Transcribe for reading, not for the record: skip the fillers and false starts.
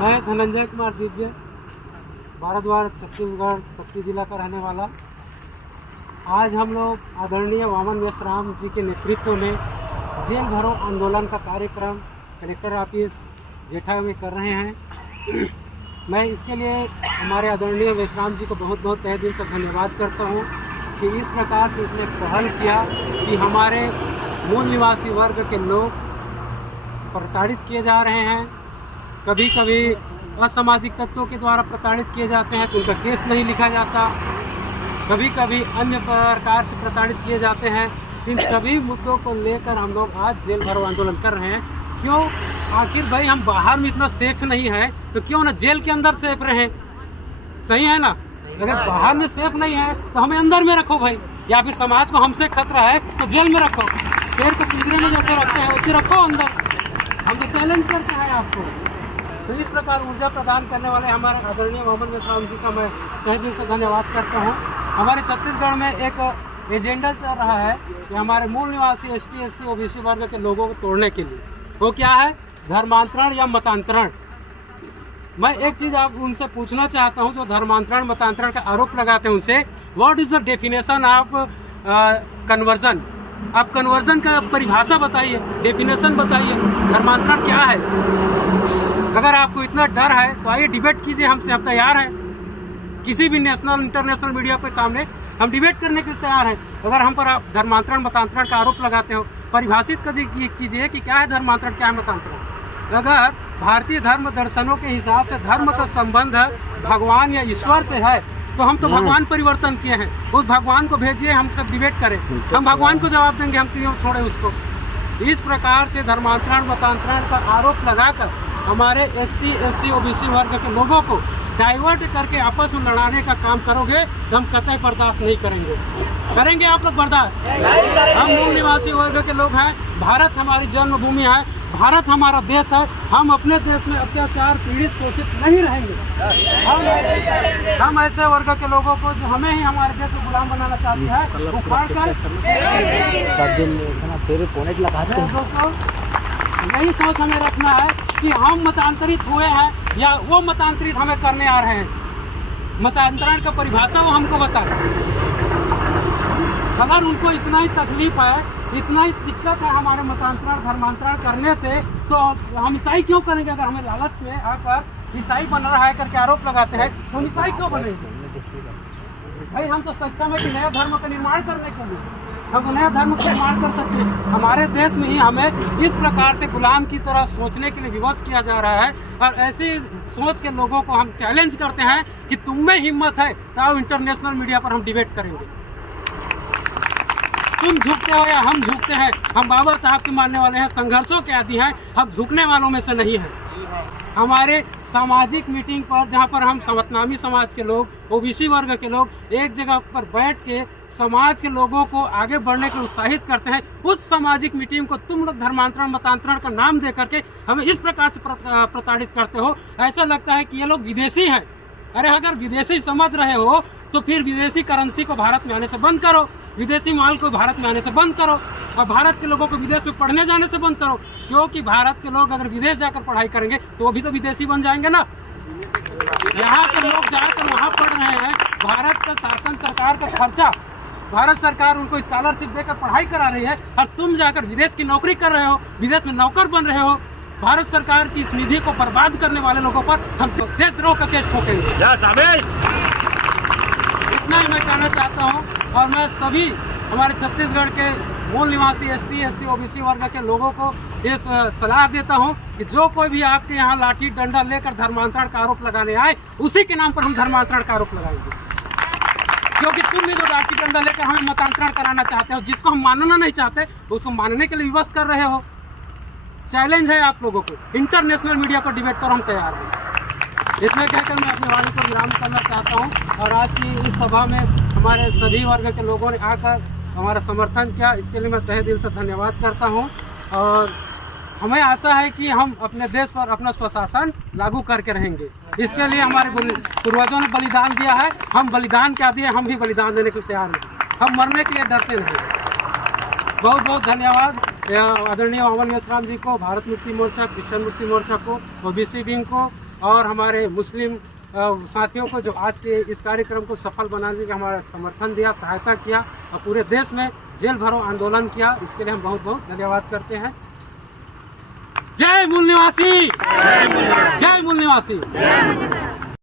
मैं धनंजय कुमार दिव्य, भारद्वाज छत्तीसगढ़ शक्ति जिला का रहने वाला। आज हम लोग आदरणीय वामन मेश्राम जी के नेतृत्व में जेल भरो आंदोलन का कार्यक्रम कलेक्टर ऑफिस जेठा में कर रहे हैं। मैं इसके लिए हमारे आदरणीय मेश्राम जी को बहुत बहुत तहे दिल से धन्यवाद करता हूँ कि इस प्रकार से इसने पहल किया कि हमारे मूल निवासी वर्ग के लोग प्रताड़ित किए जा रहे हैं। कभी कभी असामाजिक तत्वों के द्वारा प्रताड़ित किए जाते हैं तो उनका केस नहीं लिखा जाता, कभी कभी अन्य प्रकार से प्रताड़ित किए जाते हैं। इन सभी मुद्दों को लेकर हम लोग आज जेल भरो आंदोलन कर रहे हैं। क्यों? आखिर भाई हम बाहर में इतना सेफ नहीं है तो क्यों ना जेल के अंदर सेफ रहें? सही है ना? अगर बाहर में सेफ नहीं है तो हमें अंदर में रखो भाई, या फिर समाज को हमसे खतरा है तो जेल में रखो। शेर को पिंजरे में जैसे रखते हैं उसे रखो अंदर। हम तो चैलेंज करते हैं आपको। तो इस प्रकार ऊर्जा प्रदान करने वाले हमारे आदरणीय वामन मेश्राम जी का मैं तहे दिल से धन्यवाद करता हूँ। हमारे छत्तीसगढ़ में एक एजेंडा चल रहा है कि हमारे मूल निवासी ST SC OBC वर्ग के लोगों को तोड़ने के लिए। वो क्या है? धर्मांतरण या मतांतरण। मैं एक चीज़ आप उनसे पूछना चाहता हूँ, जो धर्मांतरण मतांतरण का आरोप लगाते हैं उनसे, what is the definition of conversion? आप कन्वर्जन का परिभाषा बताइए, डेफिनेशन बताइए, धर्मांतरण क्या है? अगर आपको इतना डर है तो आइए डिबेट कीजिए हमसे, हम तैयार हैं। किसी भी नेशनल इंटरनेशनल मीडिया के सामने हम डिबेट करने के लिए तैयार हैं। अगर हम पर आप धर्मांतरण मतांतरण का आरोप लगाते हो, परिभाषित कीजिए कि क्या है धर्मांतरण, क्या है मतांतरण। अगर भारतीय धर्म दर्शनों के हिसाब से धर्म का संबंध भगवान या ईश्वर से है तो हम तो भगवान परिवर्तन किए हैं, उस भगवान को भेजिए, हम सब डिबेट करें, हम भगवान को जवाब देंगे, हम क्यों छोड़े उसको। इस प्रकार से धर्मांतरण मतांतरण का आरोप लगाकर हमारे ST SC OBC वर्ग के लोगों को डाइवर्ट करके आपस में लड़ाने का काम करोगे तो हम कतई बर्दाश्त नहीं करेंगे। करेंगे आप लोग बर्दाश्त? हम मूल निवासी वर्ग के लोग हैं। भारत हमारी जन्मभूमि है, भारत हमारा देश है। हम अपने देश में अत्याचार पीड़ित शोषित नहीं रहेंगे। हम ऐसे वर्ग के लोगों को जो हमें ही हमारे देश में गुलाम बनाना चाहती है उखाड़ कर यही सोच हमें रखना है कि हम मतांतरित हुए हैं या वो मतांतरित हमें करने आ रहे हैं। मतांतरण का परिभाषा वो हमको बताए। अगर उनको इतना ही तकलीफ है, इतना ही दिक्कत है हमारे मतांतरण धर्मांतरण करने से, तो हम ईसाई क्यों करेंगे? अगर हमें लालच में आकर ईसाई बन रहा है करके आरोप लगाते हैं तो हम ईसाई क्यों बनेंगे? भाई हम तो सक्षम है कि नया धर्म का निर्माण करने के लिए हम नया धर्म का निर्माण कर सकते हैं। हमारे देश में ही हमें इस प्रकार से गुलाम की तरह सोचने के लिए विवश किया जा रहा है। और ऐसे सोच के लोगों को हम चैलेंज करते हैं कि तुम में हिम्मत है तो आओ इंटरनेशनल मीडिया पर हम डिबेट करेंगे। तुम झुकते हो या हम झुकते हैं, हम बाबा साहब के मानने वाले हैं, संघर्षों के आदी हैं, हम झुकने वालों में से नहीं हैं। हमारे सामाजिक मीटिंग पर, जहाँ पर हम सवतनामी समाज के लोग, OBC वर्ग के लोग एक जगह पर बैठ के समाज के लोगों को आगे बढ़ने के लिए उत्साहित करते हैं, उस सामाजिक मीटिंग को तुम लोग धर्मांतरण मतांतरण का नाम दे करके हमें इस प्रकार से प्रताड़ित करते हो। ऐसा लगता है कि ये लोग विदेशी हैं। अरे अगर विदेशी समझ रहे हो तो फिर विदेशी करेंसी को भारत में आने से बंद करो, विदेशी माल को भारत में आने से बंद करो, और भारत के लोगों को विदेश में पढ़ने जाने से बंद करो। क्योंकि भारत के लोग अगर विदेश जाकर पढ़ाई करेंगे तो वो भी तो विदेशी बन जाएंगे ना। यहाँ के लोग जाकर वहाँ पढ़ रहे हैं, भारत का शासन सरकार का खर्चा, भारत सरकार उनको स्कॉलरशिप देकर पढ़ाई करा रही है, और तुम जाकर विदेश की नौकरी कर रहे हो, विदेश में नौकर बन रहे हो। भारत सरकार की इस निधि को बर्बाद करने वाले लोगों पर हम देशद्रोह का केस ठोकेंगे। इतना ही मैं कहना चाहता हूँ। और मैं सभी हमारे छत्तीसगढ़ के मूल निवासी ST SC OBC वर्ग के लोगों को ये सलाह देता हूँ कि जो कोई भी आपके यहाँ लाठी डंडा लेकर धर्मांतरण का आरोप लगाने आए, उसी के नाम पर हम धर्मांतरण का आरोप लगाएंगे। क्योंकि तुम भी तो लाठी डंडा लेकर हमें मतांतरण कराना चाहते हो, जिसको हम मानना नहीं चाहते उसको मानने के लिए विवश कर रहे हो। चैलेंज है आप लोगों को, इंटरनेशनल मीडिया पर डिबेट करो, हम तैयार हैं। इतना कहकर मैं अपने वाणी को विराम करना चाहता हूँ। और आज की इस सभा में हमारे सभी वर्ग के लोगों ने आकर हमारा समर्थन किया, इसके लिए मैं तहे दिल से धन्यवाद करता हूँ। और हमें आशा है कि हम अपने देश पर अपना स्वशासन लागू करके रहेंगे। इसके लिए हमारे पूर्वजों ने बलिदान दिया है, हम बलिदान क्या दिए, हम भी बलिदान देने के लिए तैयार हैं। हम मरने के लिए डरते नहीं। बहुत बहुत धन्यवाद आदरणीय वामन मेश्राम जी को, भारत मुक्ति मोर्चा, क्रिश्चियन मुक्ति मोर्चा को, OBC विंग को, और हमारे मुस्लिम साथियों को जो आज के इस कार्यक्रम को सफल बनाने का हमारा समर्थन दिया, सहायता किया और पूरे देश में जेल भरो आंदोलन किया, इसके लिए हम बहुत बहुत धन्यवाद करते हैं। जय मूल निवासी, जय मूल निवासी।